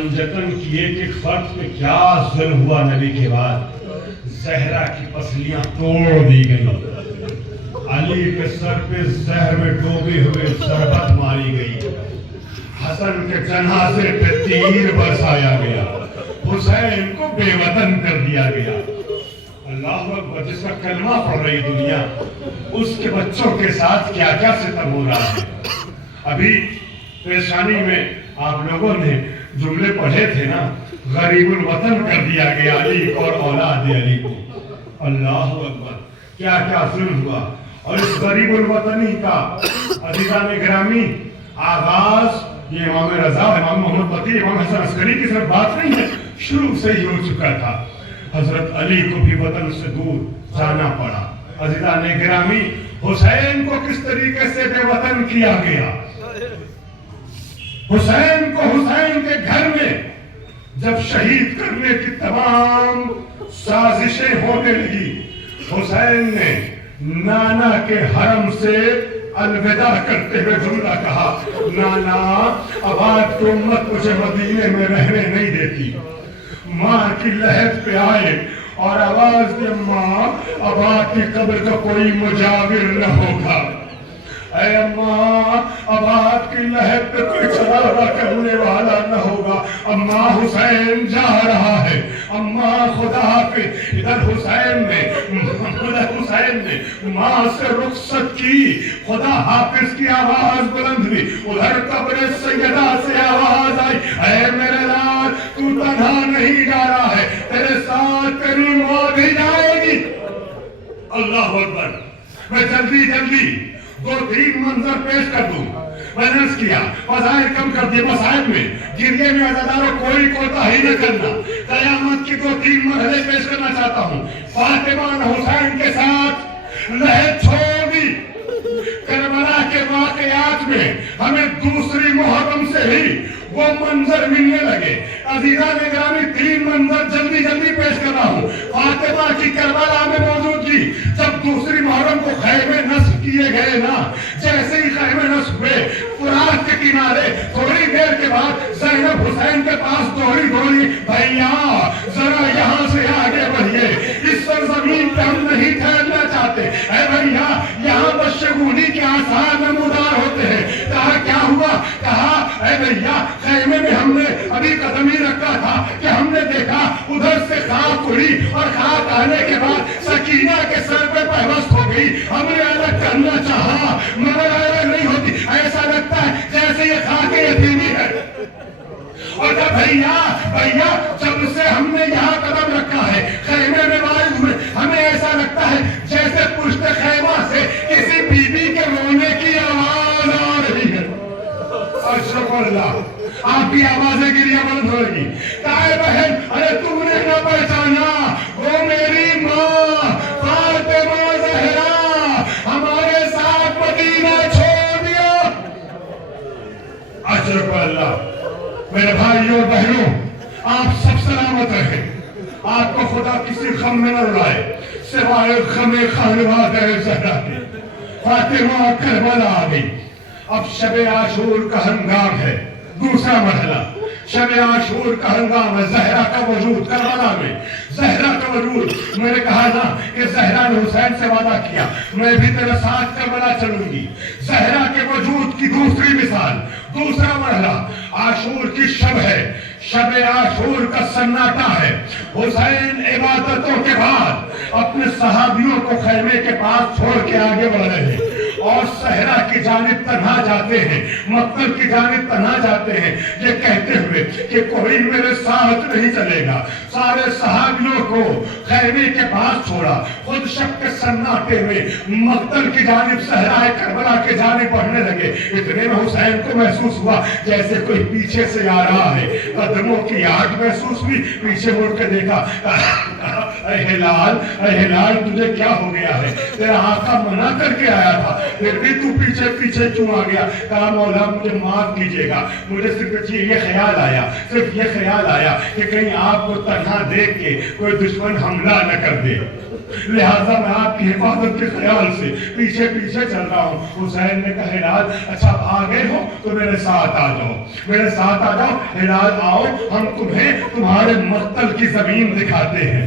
جتن کیے کہ فرد پہ کیا ظلم ہوا نبی کے بعد زہرا کی پسلیاں توڑ دی گئی، علی کے سر پہ زہر میں ڈوبے ہوئے ضربت ماری گئی، حسن کے جنازے پہ تیر برسایا گیا، حسین کو بے وطن کر دیا گیا۔ اللہ اکبر، جس کا کلمہ پڑھ رہی دنیا، اس کے بچوں کے ساتھ کیا کیا ستم ہو رہا ہے۔ ابھی پیشانی میں آپ لوگوں نے جملے پڑھے تھے نا، غریب الوطن کر دیا گیا علی اور اولاد علی کو۔ اللہ اکبر، کیا کیا ظلم ہوا۔ اور اس غریب الوطنی کا عزیزان گرامی آغاز یہ امام رضا، امام محمد بقی، امام حسن عسکری کی صرف بات نہیں ہے، شروع سے ہی ہو چکا تھا۔ حضرت علی کو بھی وطن سے دور جانا پڑا۔ عزیزان گرامی، حسین کو کس طریقے سے بے وطن کیا گیا۔ حسین کو حسین کے گھر میں جب شہید کرنے کی تمام سازشیں ہونے لگی، حسین نے نانا کے حرم سے الوداع کرتے ہوئے جملہ کہا، نانا اب آپ کی امت مجھے مدینے میں رہنے نہیں دیتی۔ ماں کی لحد پہ آئے اور آواز دے، ماں اب آپ کی قبر کا کوئی مجاور نہ ہوگا۔ اے اماں اب آپ کی لحد پہ کوئی چلاوا کرنے والا نہ ہوگا۔ اماں حسین جا رہا ہے، اماں خدا حافظ۔ ادھر حسین نے ماں سے رخصت کی، خدا حافظ کی آواز بلند ہوئی، ادھر قبر سیدہ سے آواز آئی، اے میرے لال تو تنہا نہیں جا رہا ہے، تیرے ساتھ تیری موت بھی جائے گی۔ اللہ اکبر۔ میں جلدی دو تین منظر پیش کر دوں۔ میں نے عرض کیا فضائل کم کر دیے، مسائل میں گریے میں عزاداروں کوئی کوتاہی نہ کرنا۔ قیامت کی دو تین مرحلے پیش کرنا چاہتا ہوں۔ فاطمہ نے حسین کے ساتھ لہد چھوڑ دی۔ کربلا کے واقعات میں ہمیں دوسری محرم سے ہی وہ منظر ملنے لگے۔ عزیزان گرامی، تین منظر جلدی پیش کر رہا ہوں۔ فاطمہ کی کربلا میں موجودگی، جب دوسری محرم کو خیمے نصب کیے گئے نا، جیسے ہی خیمے نصب ہوئے فرات کے کنارے، تھوڑی دیر کے بعد زینب حسین کے پاس دوڑی، بھیا ذرا یہاں سے آگے بڑھیے، اس سرزمین پہ ہم نہیں ٹھہرنا چاہتے۔ اے بھیا یہاں بدشگونی کے آثار نمودار ہوتے ہیں۔ کہا کیا ہوا؟ کہا اے بھیا خیمے میں ہم نے ابھی قدم ہی رکھا تھا کہ ہم نے دیکھا ادھر سے خاک اڑی، اور خاک آنے کے بعد سکینہ کے سر پہ پیوست ہو گئی۔ ہم نے الگ کرنا چاہا مگر الگ نہیں ہوتی، ایسا لگتا ہے جیسے یہ خاک یتیمی ہے۔ اور جب بھیا جب سے ہم نے یہاں قدم رکھا ہے، خیمے میں وارد ہوئے، ہمیں ایسا لگتا ہے جیسے پشت خیمہ سے کسی بی بی کے رونے کی آواز آ رہی ہے۔ شکر اللہ، آپ کی آوازیں گریہ بند ہوگی۔ کہا بہن ارے تم نے نہ پہچانا، وہ میری ماں فاطمہ زہرا ہمارے ساتھ مدینہ چھوڑ دیا۔ شکر اللہ۔ میرے بھائیوں اور بہنوں، آپ سب سلامت رہیں، آپ کو خدا کسی غم میں نہ رلائے سوائے غم خانوادہ زہرا کے۔ فاطمہ کربلا آ گئی۔ اب شب عاشور کا ہنگام ہے، دوسرا مرحلہ شب عاشور کا ہنگام ہے۔ زہرا کا وجود کربلا میں، زہرا کا وجود۔ میں نے کہا نا کہ زہرا نے حسین سے وعدہ کیا میں بھی تیرے ساتھ کربلا چلوں گی۔ زہرا کے وجود کی دوسری مثال، دوسرا مرحلہ عاشور کی شب ہے، شب عاشور کا سناٹا ہے۔ حسین عبادتوں کے بعد اپنے صحابیوں کو خیمے کے پاس چھوڑ کے آگے بڑھ رہے ہیں اور صحرا کی جانب تنہا جاتے ہیں، مقتل کی جانب تنہا جاتے ہیں، یہ کہتے ہوئے کہ کوئی میرے ساتھ نہیں چلے گا۔ سارے صحابیوں کو خیمے کے پاس چھوڑا، خود شب کے سناٹے میں مقتل کی جانب صحرائے کربلا کی جانب بڑھنے لگے۔ اتنے میں حسین کو محسوس ہوا جیسے کوئی پیچھے سے آ رہا ہے، قدموں کی آہٹ محسوس ہوئی، پیچھے مڑ کے دیکھا، اے ہلال تجھے کیا ہو گیا ہے؟ تیرا آقا منع کر کے آیا تھا، پھر بھی تو پیچھے کیوں آ گیا؟ کہا مولا مجھے معاف کیجیے گا، مجھے صرف یہ خیال آیا کہ کہیں آپ کو تنہا دیکھ کے کوئی دشمن حملہ نہ کر دے۔ لہٰذا میں آپ کی حفاظت کے خیال سے پیچھے پیچھے چل رہا ہوں۔ حسین نے کہا ہلال اچھا بھاگے ہو تو میرے ساتھ آ جاؤ، میرے ساتھ آ جاؤ۔ ہلال آؤ، ہم تمہیں تمہارے مقتل کی زمین دکھاتے ہیں۔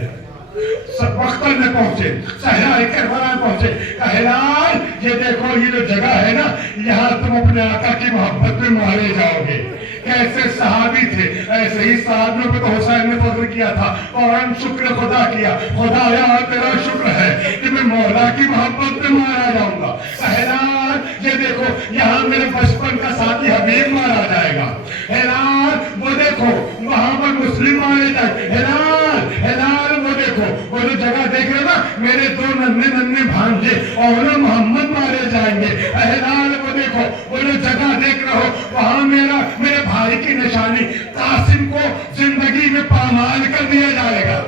سب مقتل میں پہنچے، صحرائے کربلا میں پہنچے، کہا ہلال یہ دیکھو یہ جو جگہ ہے نا، یہاں تم اپنے آقا کی محبت میں مارے جاؤ گے۔ کیسے صحابی تھے، ایسے ہی صحابیوں پہ تو حسین نے فضل کیا تھا، فوراً شکر خدا کیا، خدایا تیرا شکر ہے کہ میں مولا کی محبت میں مارا جاؤں گا۔ ہلال یہ دیکھو یہاں میرے بچپن کا ساتھی حبیب مارا جائے گا۔ ہلال وہ دیکھو وہاں پر مسلم مارے جائے، ہلال وہ دیکھو وہ جو جگہ دیکھ رہے نا، میرے دو ننھے بھانجے اور محمد مارے جائیں گے۔ ہلال وہ دیکھو وہ جو جگہ دیکھ رہے ہو، وہاں میرے بھائی کی نشانی قاسم کو زندگی میں پامال کر دیا جائے گا۔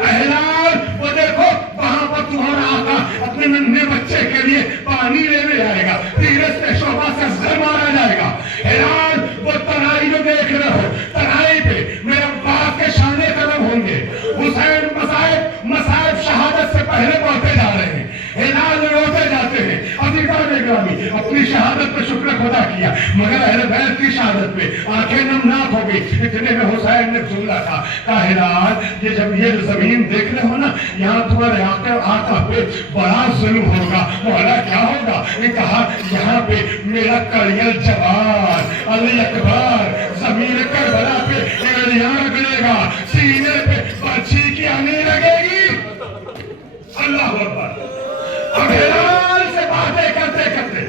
ہلال وہ دیکھو وہاں پر تمہارا آقا اپنے ننھے بچے کے لیے پانی لینے جائے گا، تیرس پہ شعبہ سے اصغر مارا جائے گا۔ ہلال وہ ترائی جو دیکھ رہے ہو، ترائی پہ میرے باپ کے شانے قدم ہوں گے۔ حسین مصائب شہادت سے پہلے پڑھتے جا رہے ہیں، ہلال روتے جاتے ہیں۔ عزیزان گرامی اپنی شہادت پہ شکر خدا کیا، مگر اہل بیت کی شہادت پہ آنکھیں نمناک ہو گئی۔ اتنے میں حسین نے جملہ کہا ہلال یہ جب یہ زمین دیکھ رہے ہو نا، یہاں تمہارے آقا پہ بڑا ظلم ہوگا، مولا کیا ہوگا؟ نے کہا یہاں پہ میرا کڑیل جوان علی اکبر زمین کربلا پہ ایڑیاں رگڑے گا، سینے پہ برچھی کی ہنی لگے گی۔ اللہ اکبر۔ اب ہلال سے باتیں کرتے کرتے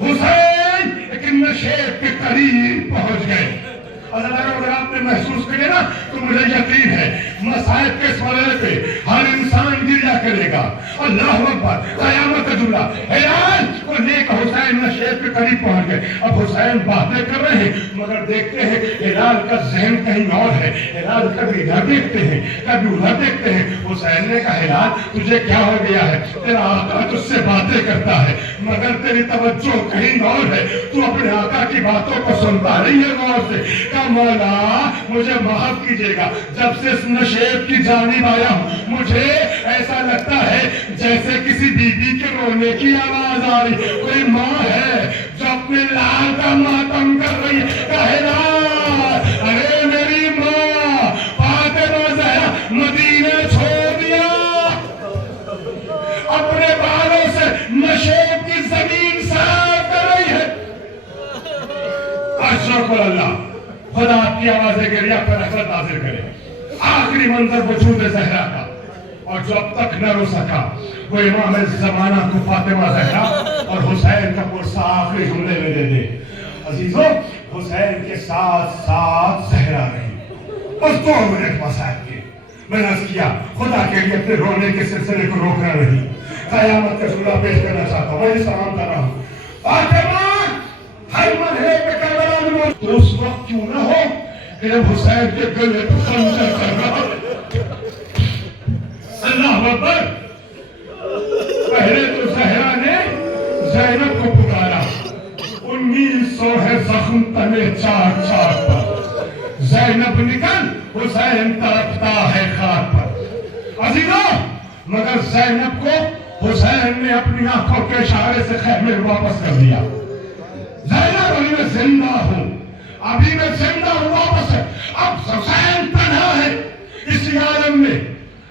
حسین ایک نشیب کے قریب پہنچ گئے۔ اگر آپ نے محسوس کرے نا تو مجھے یقین ہے مصائب کے سوالے پہ ہر انسان گریا کرے گا۔ اللہ اکبر۔ قیامت کا جملہ ہلال کو لے کر حسین نشیب کے قریب پہنچ گئے۔ اب حسین باتیں کر رہے ہیں مگر دیکھتے ہیں ہلال کا ذہن کہیں اور ہے۔ ہلال کبھی ادھر دیکھتے ہیں کبھی ادھر دیکھتے ہیں۔ حسین نے کہا ہلال تجھے کیا ہو گیا ہے؟ تیرا آقا تجھ سے باتیں کرتا ہے مگر تیری توجہ کہیں اور ہے، تو اپنے آقا کی باتوں کو سنتا نہیں ہے غور سے۔ مولا مجھے معاف کیجیے گا، جب سے اس نشیب کی جانب آیا ہوں مجھے ایسا لگتا ہے جیسے کسی بی بی کے رونے کی آواز آ رہی، کوئی ماں ہے جو اپنے لال کا ماتم کر رہی ہے۔ ہلال ارے میری ماں فاطمہ زہرا مدینہ چھوڑ دیا، اپنے بالوں سے نشیب کی زمین صاف کر رہی ہے۔ اشرف اللہ خدا آپ کی آوازیں گریہ پر رحمت نازل کرے۔ آخری منظر وجود زہرا کا، اور جو اب تک نہ رو سکا وہ امام زمانہ کو فاطمہ زہرا اور حسین کا پرسہ آخری جملے میں دے دے۔ عزیزوں حسین کے ساتھ ساتھ زہرا رہی بس 2 منٹ مصائب کے۔ میں نے عرض کیا خدا کے لیے اپنے رونے کے سلسلے کو روکنا نہیں۔ قیامت کا جملہ پیش کرنا چاہتا ہوں، میں سلام کر رہا ہوں۔ فاطمہ ہر مرحلے پہ کربلا میں تو اس وقت کیوں نہ ہو کہ جب حسین کے گلے پہ خنجر کر رہا ہے۔ اللہ اکبر۔ پہلے تو زہرا نے زینب کو پکارا، 1900 ہے زخم تنے چاک چاک پر، زینب نکل حسین تڑپتا ہے خاک پر۔ عزیزوں مگر زینب کو حسین نے اپنی آنکھوں کے اشارے سے خیمے میں واپس کر دیا۔ زینب ابھی میں زندہ ہوں، ابھی میں زندہ ہوں، واپس ہے۔ اب حسین تنہا ہے اسی عالم میں۔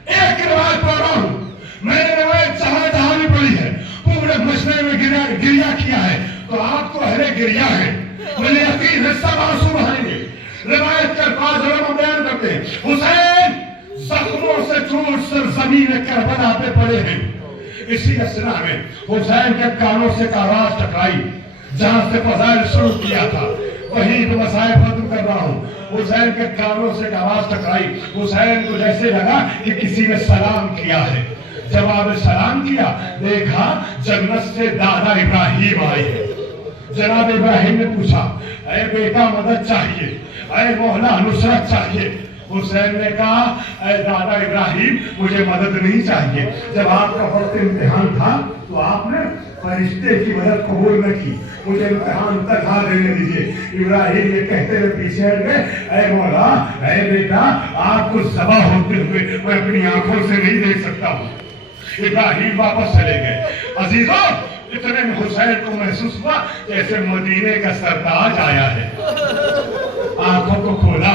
ایک روایت پڑھ رہا ہوں، میں نے روایت جہاں بھی پڑھی ہے، پورے مجمع میں گریہ کیا ہے، تو آپ تو اہل گریہ ہیں، مجھے یقین ہے سب آنسو بہائیں گے۔ روایت کے الفاظ علماء بیان کرتے ہیں حسین زخموں سے چوٹ سر زمین کربلا پہ پڑے ہیں۔ اسی اثناء میں حسین کے کانوں سے ایک آواز ٹکرائی، جہاں سے فضائل شروع کیا تھا وہیں پہ مصائب ختم کر رہا ہوں۔ حسین کے کانوں سے ایک آواز ٹکرائی، حسین کو جیسے لگا کہ کسی نے سلام کیا ہے۔ جب آپ نے سلام کیا دیکھا جنت سے دادا ابراہیم آئے ہیں۔ جناب ابراہیم نے پوچھا اے بیٹا مدد چاہیے، اے مولا نصرت چاہیے؟ حسین نے کہا اے دادا ابراہیم مجھے مدد نہیں چاہیے. جب آپ کا وقت امتحان تھا تو آپ نے فرشتے کی مدد قبول نہ کی, مجھے امتحان تنہا دینے دیجیے. ابراہیم یہ کہتے ہوئے پیچھے ہٹ گئے, اے مولا اے بیٹا آپ کو ذبح ہوتے ہوئے میں اپنی آنکھوں سے نہیں دیکھ سکتا ہوں. ابراہیم واپس چلے گئے. عزیزوں اتنے میں حسین کو محسوس ہوا جیسے مدینے کا سرتاج آیا ہے. آنکھوں کو کھولا,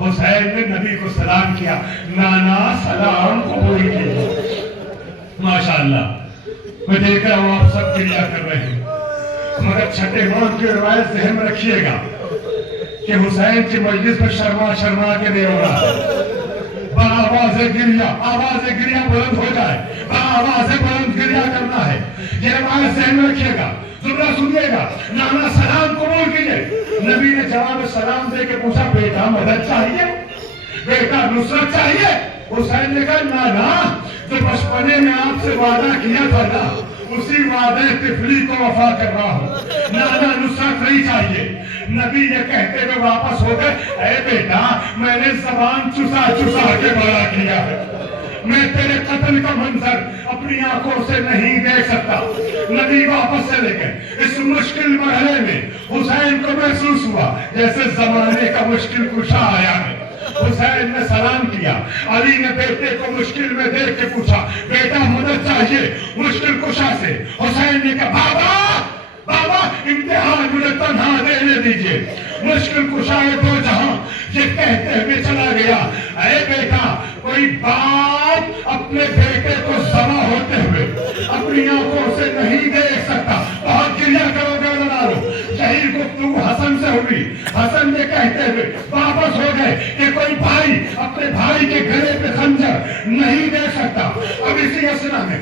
حسین نے نبی کو سلام کیا, نانا سلام قبول کیے. ماشاءاللہ میں دیکھ رہا ہوں آپ سب کریا کر رہے ہیں, مگر چھٹے امام کی روایت ذہن میں رکھیے گا کہ حسین کی مجلس میں شرما شرما کے نہیں ہو رہا ہے. آواز گریا بلند ہو جائے, آواز بلند گریا کرنا ہے. یہ روایت ذہن میں رکھیے گا, زمرہ سنیے گا. نانا سلام قبول کیجئے. نبی نے جواب سلام دے کے پوچھا بیٹا مدد چاہیے, بیٹا نصرت چاہیے؟ حسین نے کہا نانا جو بچپنے میں آپ سے وعدہ کیا تھا نا اسی وعدے طفلی کو وفا کر رہا ہوں, نانا نصرت نہیں چاہیے. نبی یہ کہتے ہوئے واپس ہو گئے, اے بیٹا میں نے زبان چسا چسا کے بڑا کیا ہے, میں تیرے قتل کا منظر اپنی آنکھوں سے نہیں دیکھ سکتا. نبی واپس چلے گئے. اس مشکل مرحلے میں حسین کو محسوس ہوا جیسے زمانے کا مشکل کشا آیا ہے. حسین نے سلام کیا. علی نے بیٹے کو مشکل میں دیکھ کے پوچھا بیٹا مدد چاہیے مشکل کشا سے. حسین نے کہا بابا امتحان مجھے تنہا دینے دیجئے. مشکل کشا دو جہاں یہ کہتے ہوئے چلا گیا, اے بیٹا کوئی باپ اپنے بیٹے کو ذبح ہوتے ہوئے اپنی آنکھوں سے نہیں دیکھ سکتا. بہت گریہ کرو گے لڑارو. یہی گفتگو حسن سے ہوئی. حسن یہ کہتے ہوئے واپس ہو گئے کہ کوئی بھائی اپنے بھائی کے گلے پہ خنجر نہیں دے سکتا. اب اسی اسنا میں